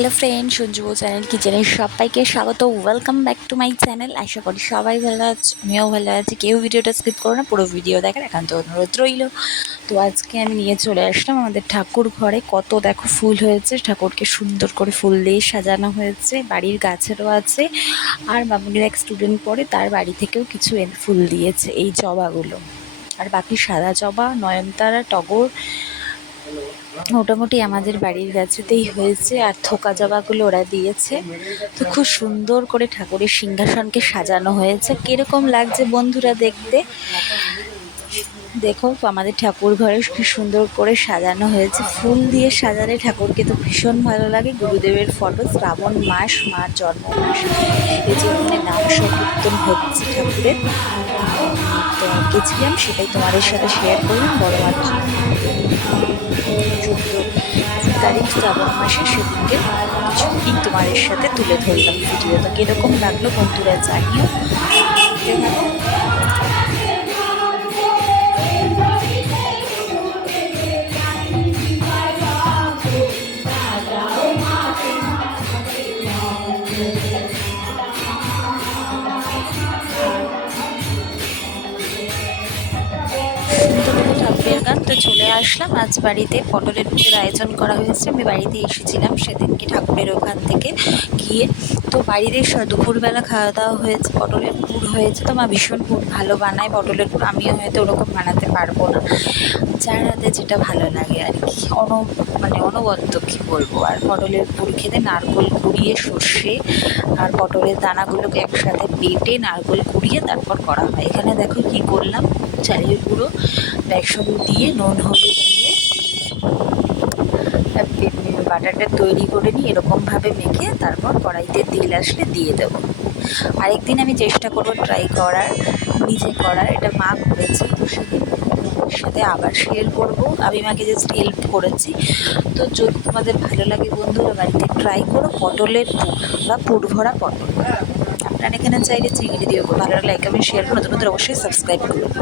Hello friend, Sanju channel কিচেনের সবাইকে স্বাগত। Welcome back to my channel. আশা করি সবাই ভালো আছে, আমিও ভালো আছি। কেউ ভিডিওটা স্কিপ করো না, পুরো ভিডিও দেখার একান্ত অনুরোধ রইল। তো আজকে আমি নিয়ে চলে আসলাম আমাদের ঠাকুর ঘরে। কত দেখো ফুল হয়েছে, ঠাকুরকে সুন্দর করে ফুল দিয়ে সাজানো হয়েছে। বাড়ির গাছেরও আছে, আর মামুনির এক স্টুডেন্ট পড়ে, তার বাড়ি থেকেও কিছু ফুল দিয়েছে, এই জবাগুলো। আর বাকি সাদা জবা, নয়নতারা, টগর মোটামুটি আমাদের বাড়ির গাছেতেই হয়েছে। আর থোকা জবাগুলো ওরা দিয়েছে। তো খুব সুন্দর করে ঠাকুরের সিংহাসনকে সাজানো হয়েছে। কীরকম লাগছে বন্ধুরা দেখতে? দেখো আমাদের ঠাকুর ঘরে কি সুন্দর করে সাজানো হয়েছে। ফুল দিয়ে সাজালে ঠাকুরকে তো ভীষণ ভালো লাগে। গুরুদেবের ফটো, শ্রাবণ মাস, মার জন্ম মাস, এই যে এখানে নাম সংকীর্তন হচ্ছে ঠাকুরের। তো গেছিলাম, সেটাই তোমাদের সাথে শেয়ার করলাম। বড় মার 14 তারিখ শ্রাবণ মাসে, সেদিনকে কিছু দিন তোমাদের সাথে তুলে ধরলাম ভিডিওটা। কীরকম লাগলো বন্ধুরা জানিও। ঠাকুরের গান তো চলে আসলাম। আজ বাড়িতে পটলের পুজোর আয়োজন করা হয়েছে। আমি বাড়িতে এসেছিলাম সেদিনকে ঠাকুরের ওখান থেকে গিয়ে। তো বাড়িতে দুপুরবেলা খাওয়া দাওয়া হয়েছে, পটলের পুর হয়েছে। তো মা ভীষণ পুর ভালো বানায় পটলের পুর। আমিও হয়তো ওরকম বানাতে পারবো না, যার হাতে যেটা ভালো লাগে আর কি। অনবদ্য কী বলবো। আর পটলের পুর খেতে নারকেল কুড়িয়ে, সর্ষে আর পটলের দানাগুলোকে একসাথে বেটে নারকেল কুড়িয়ে তারপর করা হয়। এখানে দেখো কি করলাম, চালের গুঁড়ো একসঙ্গে দিয়ে নুন হলুদ দিয়ে বাটারটা তৈরি করে নিই, এরকমভাবে মেখে তারপর কড়াইতে তেল আসলে দিয়ে দেবো। আরেকদিন আমি চেষ্টা করবো ট্রাই করার, নিজে করার। এটা মা করেছে, তো সেদিন সাথে আবার শেয়ার করবো। আমি মাকে জাস্ট হেল্প করেছি। তো যদি তোমাদের ভালো লাগে বন্ধুরা, বাড়িতে ট্রাই করো পটলের পুর বা পুর ভরা পটল। আপনারা এখানে চাইলে চিংড়ি দিয়েও ভালো লাগে। লাইক, আমি শেয়ার করো, নতুন অবশ্যই সাবস্ক্রাইব করুন।